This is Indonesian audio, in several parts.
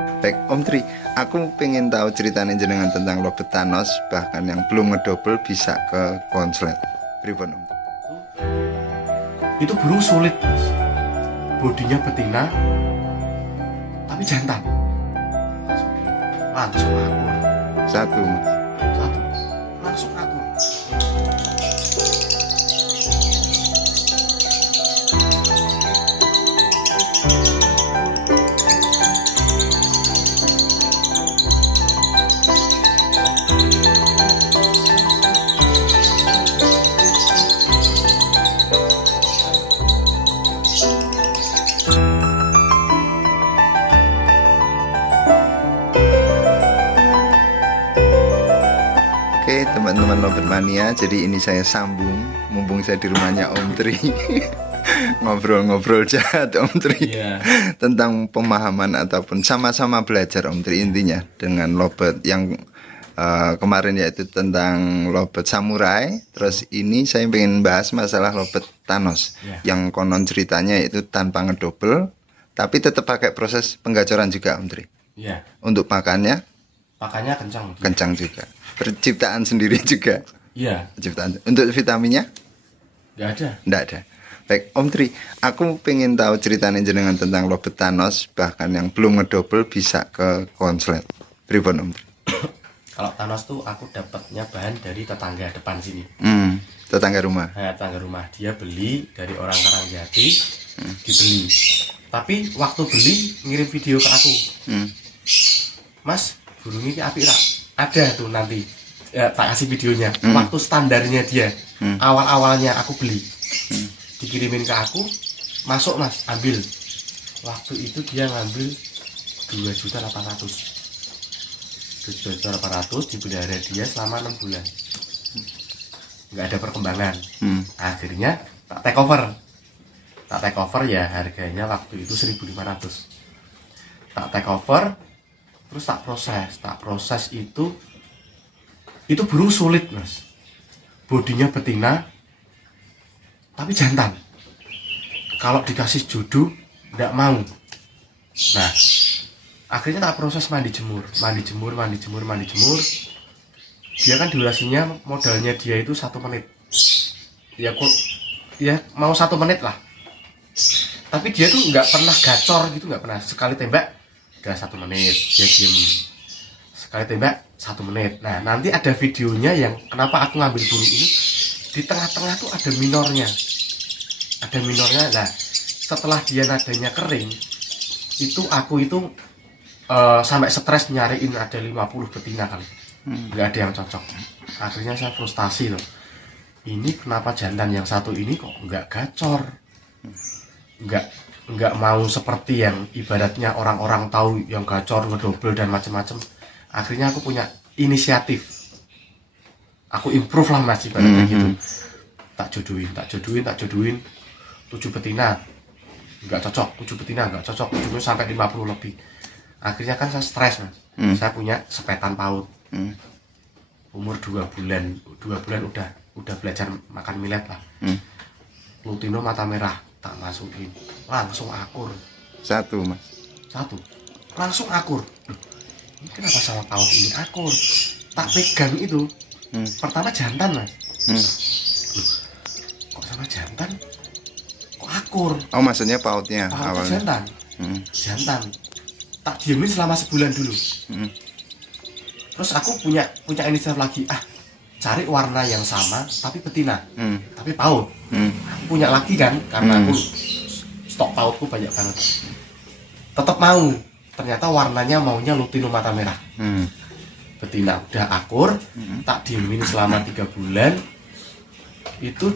Baik, Om Tri, aku pengen tahu ceritanya jenengan tentang Lobet Thanos, bahkan yang belum ngedouble bisa ke konslet. Pripun, Om? Itu burung sulit, Mas. Bodinya betina tapi jantan. Langsung akur. Satu, Mas. Satu. Langsung akur. Oke, teman-teman Lobet Mania, jadi ini saya sambung, mumpung saya di rumahnya Om Tri. Ngobrol-ngobrol jahat Om Tri, tentang pemahaman ataupun sama-sama belajar Om Tri intinya dengan Lobet yang kemarin, yaitu tentang Lobet Samurai. Terus ini saya pengen bahas masalah Lobet Thanos yang konon ceritanya itu tanpa ngedouble tapi tetap pakai proses penggacoran juga Om Tri. Untuk pakannya kencang juga, perciptaan sendiri juga. Penciptaan. Untuk vitaminnya Nggak ada. Baik, Om Tri, aku pengen tahu ceritanya jenengan tentang Lobet Thanos, bahkan yang belum ngedouble bisa ke konslet. Pripun, Om Tri? Kalau Thanos tuh aku dapatnya bahan dari tetangga depan sini. Tetangga rumah. Tetangga rumah, dia beli dari orang Karangjati, dibeli. Tapi waktu beli ngirim video ke aku. Mas, burung ini apik rak? Ada tuh nanti. Tak kasih videonya. Waktu standarnya dia. Awal-awalnya aku beli. Dikirimin ke aku, masuk Mas, ambil. Waktu itu dia ngambil 2.800.000. 2.800.000 dipelihara dia selama 6 bulan. Nggak ada perkembangan. Akhirnya tak take over ya, harganya waktu itu 1.500. Tak take over, terus tak proses itu burung sulit, Mas. Bodinya betina tapi jantan. Kalau dikasih jodoh nggak mau. Nah, akhirnya tak proses mandi jemur. Dia kan durasinya, modalnya dia itu 1 menit. Ya mau 1 menit lah. Tapi dia tuh nggak pernah gacor gitu, nggak pernah. Sekali tembak udah 1 menit, dia diem. Sekali tembak 1 menit. Nah, nanti ada videonya yang kenapa aku ngambil burung ini. Di tengah-tengah tuh ada minornya. Nah, setelah dia nadanya kering, itu aku sampai stres nyariin, ada 50 betina kali. Nggak ada yang cocok. Akhirnya saya frustasi loh. Ini kenapa jantan yang satu ini kok nggak gacor? Nggak mau seperti yang ibaratnya orang-orang tahu yang gacor, ngedouble dan macam-macam. Akhirnya aku punya inisiatif. Aku improve lah Mas, ibaratnya gitu. Tak jodohin. 7 betina nggak cocok, 7 betina nggak cocok, 7 sampai 50 lebih. Akhirnya kan saya stres Mas. Saya punya sepetan paut. Umur 2 bulan udah belajar makan millet lah. Lutino mata merah tak masukin, langsung akur. Satu, Mas. Langsung akur. Ini kenapa sama paut ini akur? Tak pegang itu. Pertama jantan Mas. Kok sama jantan? Kok akur? Oh, maksudnya pautnya awalnya. Jantan. Tak diemin selama sebulan dulu. Terus aku punya inisiatif lagi. Cari warna yang sama tapi betina, tapi paut. Aku punya lagi kan, karena aku stok pautku banyak banget. Tetap mau. Ternyata warnanya maunya lutino mata merah. Betina udah akur, tak diemin selama 3 bulan. Itu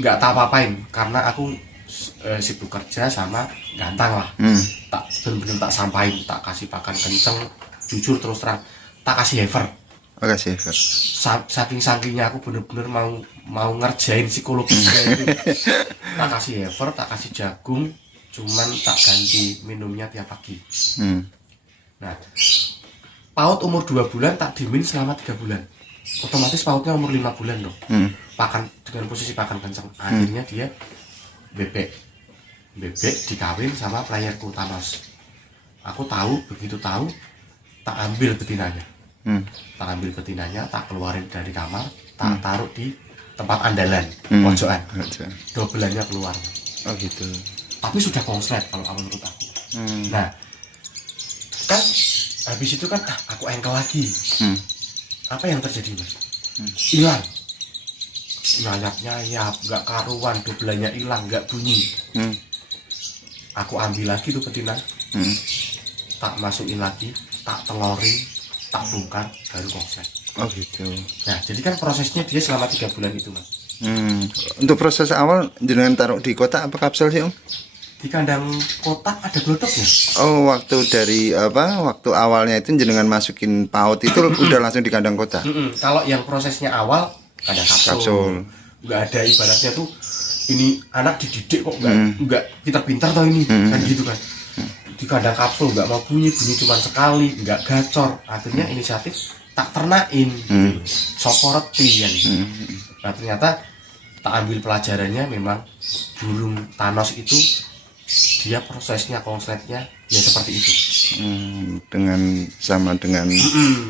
nggak tak apa-apain karena aku sibuk kerja sama gantang lah. Tak bener-bener tak sampain, tak kasih pakan kenceng. Jujur terus terang, tak kasih heifer. Saking-sakingnya aku bener-bener mau ngerjain psikologisnya itu. Tak kasih heifer, tak kasih jagung, cuman tak ganti minumnya tiap pagi. Nah, paut umur 2 bulan tak diemin selama 3 bulan. Otomatis pautnya umur 5 bulan loh. Pakan dengan posisi pakan kencang. Akhirnya dia bebek dikawin sama playerku Thanos. Aku tahu, begitu tahu, tak ambil betinanya. Tak ambil betinanya, tak keluarin dari kamar, tak taruh di tempat andalan, pojokan. Dobelannya keluar. Oh gitu. Tapi sudah konslet kalau menurut aku. Nah, kan habis itu kan aku engkel lagi. Apa yang terjadi, Mas? Hilang. Nyayap, nggak karuan, dobelannya hilang, nggak bunyi. Aku ambil lagi tuh betina, tak masukin lagi, tak telorin, tak bongkar, baru konslet. Oh gitu. Nah, jadi kan prosesnya dia selama 3 bulan itu, Mas. Untuk proses awal jenengan taruh di kotak apa kapsul sih, Om? Di kandang kotak ada glodoknya. Oh, waktu dari waktu awalnya itu jenengan masukin paut itu udah langsung di kandang kotak. Kalau yang prosesnya awal kandang kapsul. Nggak ada ibaratnya tuh ini anak dididik kok nggak pintar-pintar tau ini kan gitu kan. Di kandang kapsul nggak mau bunyi cuma sekali, nggak gacor. Akhirnya inisiatif tak ternain, soporeti kan. Nah ternyata tak ambil pelajarannya, memang burung Thanos itu dia prosesnya konsletnya ya seperti itu. Dengan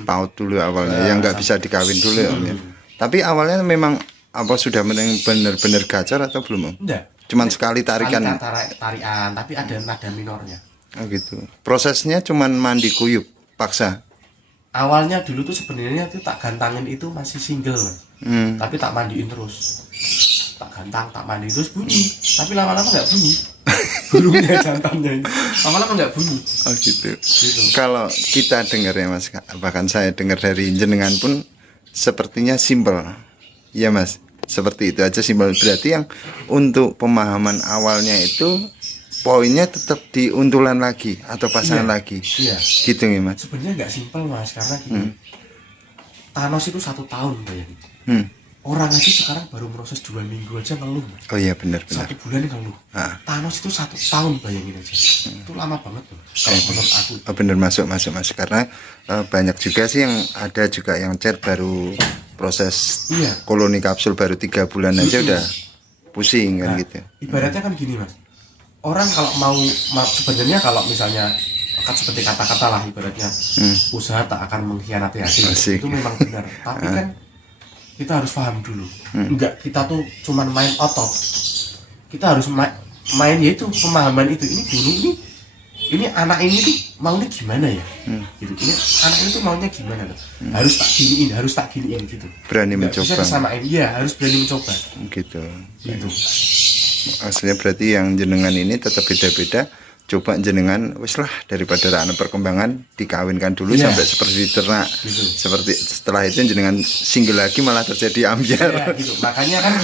paut dulu awalnya, yang nggak bisa dikawin dulu ya, Om ya. Tapi awalnya memang apa sudah benar-benar gacor atau belum, Om? Enggak. Cuman sekali tarikan. Tarian, tapi ada nada minornya. Oh gitu. Prosesnya cuman mandi kuyup paksa. Awalnya dulu tuh sebenarnya tuh tak gantangin itu masih single, tapi tak mandiin terus. Tak gantang, tak mandi terus bunyi, tapi lama-lama nggak bunyi. Burungnya jantannya ini lama-lama nggak bunyi. Oh gitu. Kalau kita dengar ya Mas, bahkan saya dengar dari jenengan pun sepertinya simpel. Ya Mas, seperti itu aja simpel. Berarti yang untuk pemahaman awalnya itu poinnya tetap di untulan lagi atau pasangan lagi. Iya. Gitu ya Mas. Sebenarnya nggak simpel Mas, karena gini. Thanos itu 1 tahun bayangin. Orang aja sekarang baru proses 2 minggu aja ngeluh, Mas. Oh iya benar. 1 bulan ngeluh. Thanos itu 1 tahun bayangin aja. Itu lama banget loh. Kalau menurut aku. Oh, bener masuk Mas. Karena banyak juga sih yang ada juga yang chat baru proses koloni kapsul baru 3 bulan aja udah pusing kan gitu. Ibaratnya kan gini Mas. Orang kalau mau sebenarnya kalau misalnya seperti kata-kata lah ibaratnya usaha tak akan mengkhianati hasil. Itu memang benar. Tapi kan kita harus paham dulu. Enggak kita tuh cuman main otot. Kita harus main yaitu pemahaman itu. Ini burung ini anak ini tuh maunya gimana ya? Gitu. Ini anak ini tuh maunya gimana tuh? Harus tak giniin gitu. Berani nggak mencoba. Bisa disamain. Iya, harus berani mencoba. Gitu. Gitu. Aslinya berarti yang jenengan ini tetap beda-beda. Coba jenengan wis lah daripada anak perkembangan dikawinkan dulu sampai seperti ternak. Gitu. Seperti setelah itu jenengan single lagi malah terjadi ambyar. Iya, gitu. Makanya kan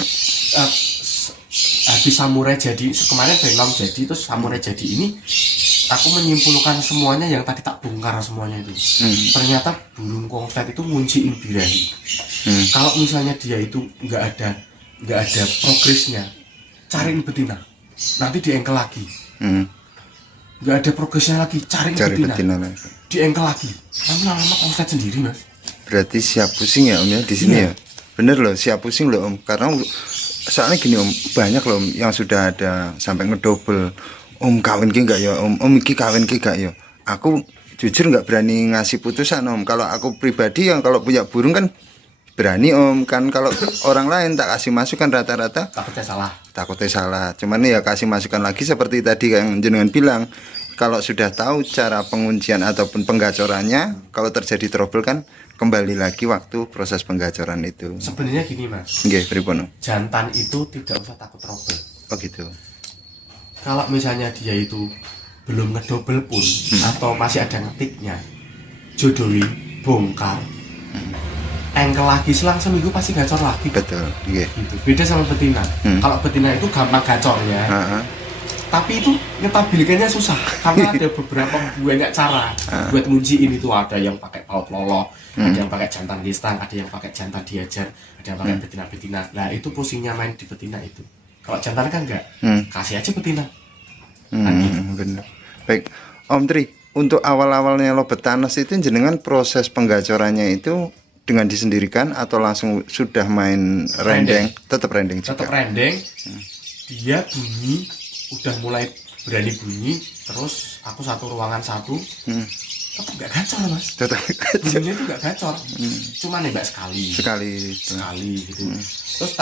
habis samurai jadi kemarin Venom jadi terus samurai jadi ini aku menyimpulkan semuanya yang tadi tak bongkar semuanya itu. Ternyata burung konslet itu ngunciin birahi. Kalau misalnya dia itu nggak ada progresnya, cariin betina. Nanti diengkel lagi. Nggak ada progresnya lagi, cari betina lagi. Diengkel lagi. Lama-lama konslet sendiri Mas. Berarti siap pusing ya Om ya di sini ya. Bener loh, siap pusing loh Om. Karena soalnya gini Om, banyak loh Om yang sudah ada sampai ngedouble. Om kawin ki enggak ya Om iki kawin ki enggak ya. Aku jujur nggak berani ngasih putusan Om. Kalau aku pribadi yang kalau punya burung kan berani Om, kan kalau orang lain tak kasih masukan rata-rata takutnya salah. Cuman ya kasih masukan lagi seperti tadi yang jenengan bilang, kalau sudah tahu cara penguncian ataupun penggacorannya, kalau terjadi trouble kan kembali lagi waktu proses penggacoran itu. Sebenarnya gini Mas. Nggih, pripun? Jantan itu tidak usah takut trouble. Oh gitu. Kalau misalnya dia itu belum ngedouble pun atau masih ada ngetiknya, jodohin, bongkar, engkel lagi selang seminggu pasti gacor lagi. Betul. Gitu. Beda sama betina. Kalau betina itu gampang gacor ya. Tapi itu ngetabilkannya susah karena ada beberapa banyak cara buat ngunciin itu. Ada yang pakai paut lolo, ada yang pakai jantan listang, ada yang pakai jantan diajar, ada yang pakai betina-betina. Nah itu pusingnya main di betina itu. Kalau jantan kan enggak, kasih aja betina. Bener. Baik, Om Tri, untuk awal-awalnya lobet Thanos itu jenengan proses penggacorannya itu dengan disendirikan atau langsung sudah main rendeng? Tetap rendeng juga. Tetap rendeng. Dia bunyi udah mulai berani bunyi, terus aku satu ruangan satu, tetap gak gacor mas. Tetap Bunyinya itu gak gacor, cuma nembak sekali gitu. Terus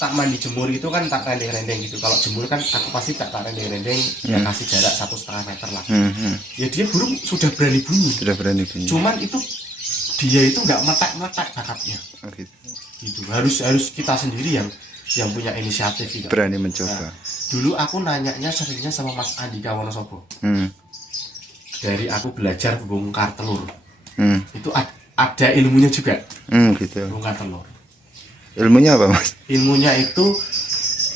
tak mandi jemur itu kan tak rendeng-rendeng gitu. Kalau jemur kan aku pasti tak rendeng-rendeng, ya kasih jarak 1,5 meter lah. Ya dia burung sudah berani bunyi. Cuman itu dia itu nggak meletak bakatnya. Gitu. Harus kita sendiri yang punya inisiatif gitu. Berani mencoba. Nah, dulu aku nanyanya seringnya sama Mas Andika Wonosobo. Dari aku belajar bongkar telur. Itu ada ilmunya juga. Gitu. Bongkar telur. Ilmunya apa mas? Ilmunya itu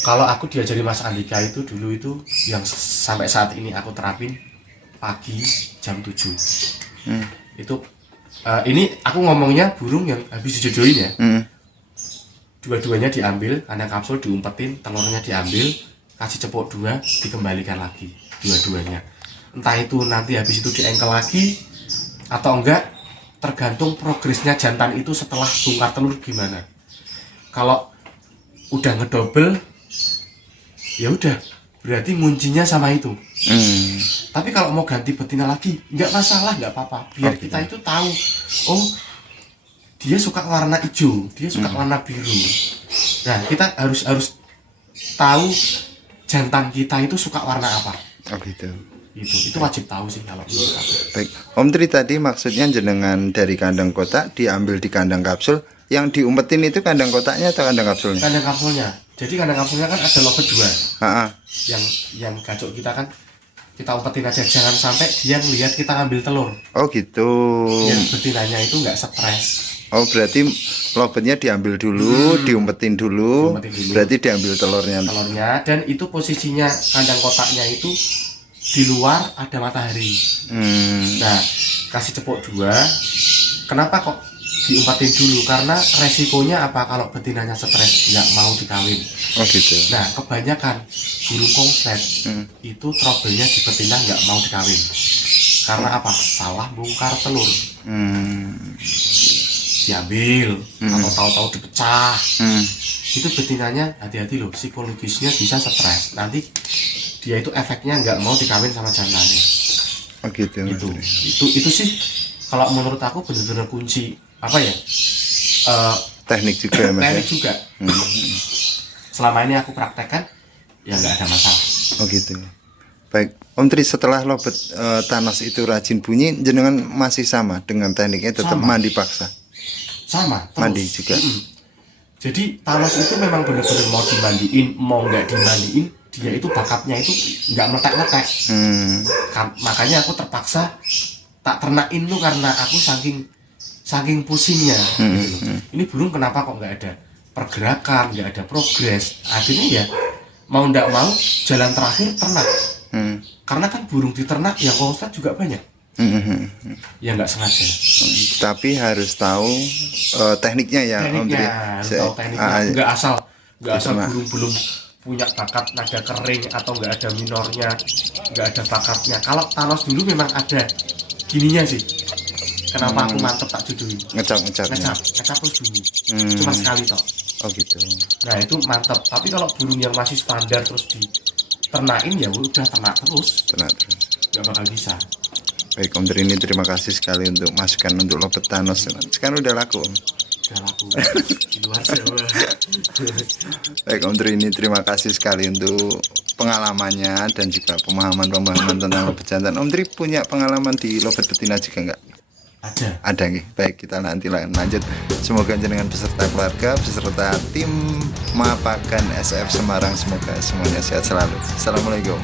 kalau aku diajari Mas Andika itu dulu itu yang sampai saat ini aku terapin pagi jam 7. Itu ini aku ngomongnya burung yang habis dijodohin ya. Dua-duanya diambil, kandang kapsul diumpetin, telurnya diambil, kasih cepok 2, dikembalikan lagi dua-duanya. Entah itu nanti habis itu diengkel lagi atau enggak, tergantung progresnya jantan itu setelah bongkar telur gimana. Kalau udah ngedouble, ya udah berarti nguncinya sama itu. Tapi kalau mau ganti betina lagi, nggak masalah, nggak apa-apa. Biar kita itu tahu, oh dia suka warna hijau, dia suka warna biru. Nah kita harus tahu jantan kita itu suka warna apa. Gitu. Itu wajib tahu sih kalau menurut aku. Baik, Om Tri tadi maksudnya jenengan dari kandang kotak diambil di kandang kapsul. Yang diumpetin itu kandang kotaknya atau kandang kapsulnya? Kandang kapsulnya. Jadi kandang kapsulnya kan ada lobet 2. Yang gacok kita kan kita umpetin aja, jangan sampai dia ngelihat kita ngambil telur. Oh gitu. Yang betinanya itu nggak stres. Oh berarti lobetnya diambil dulu, diumpetin dulu. Berarti diambil telurnya. Dan itu posisinya kandang kotaknya itu di luar ada matahari. Nah kasih cepok 2. Kenapa kok diumpetin dulu? Karena resikonya apa kalau betinanya stres nggak mau dikawin. Oh gitu. Nah kebanyakan burung konslet itu trouble-nya di betina nggak mau dikawin. Karena apa? Salah bongkar telur. Diambil atau tahu-tahu dipecah. Itu betinanya hati-hati loh, psikologisnya bisa stres. Nanti dia itu efeknya nggak mau dikawin sama jantannya. Oh gitu. Itu sih kalau menurut aku benar-benar kunci apa ya? Teknik juga ya mas. Teknik juga. Selama ini aku praktekkan ya nggak ada masalah. Oh gitu. Baik, Om Tri setelah lobet Thanos itu rajin bunyi, jenengan masih sama dengan tekniknya tetap mandi paksa. Sama. Terus. Mandi juga. Jadi Thanos itu memang benar-benar mau dimandiin, mau nggak dimandiin, dia itu bakatnya itu nggak meletek-meletek. Makanya aku terpaksa tak ternakin tuh karena aku saking pusingnya. Ini burung kenapa kok nggak ada pergerakan, nggak ada progres. Akhirnya ya mau nggak mau jalan terakhir ternak. Karena kan burung diternak yang konslet juga banyak. Ya nggak sengaja. Tapi harus tahu tekniknya ya. Tekniknya harus tahu tekniknya. Nggak asal burung belum punya bakat nada kering atau nggak ada minornya, nggak ada bakatnya. Kalau Thanos dulu memang ada gininya sih. Kenapa aku mantep tak jodohin? Ngecap terus bunyi. Cuma sekali toh. Oh gitu. Nah itu mantep. Tapi kalau burung yang masih standar terus diternakin ya udah ternak terus. Nggak bakal bisa. Baik Om Tri ini terima kasih sekali untuk masukan untuk lobet Thanos. Sekarang udah laku Om. Udah laku di luar Jawa. Baik Om Tri ini terima kasih sekali untuk pengalamannya dan juga pemahaman tentang lobet jantan. Om Tri punya pengalaman di lobet betina juga nggak? Ada nih. Baik kita nanti lanjut. Semoga jenengan beserta keluarga, beserta tim Mapakan SF Semarang semoga semuanya sehat selalu. Assalamualaikum.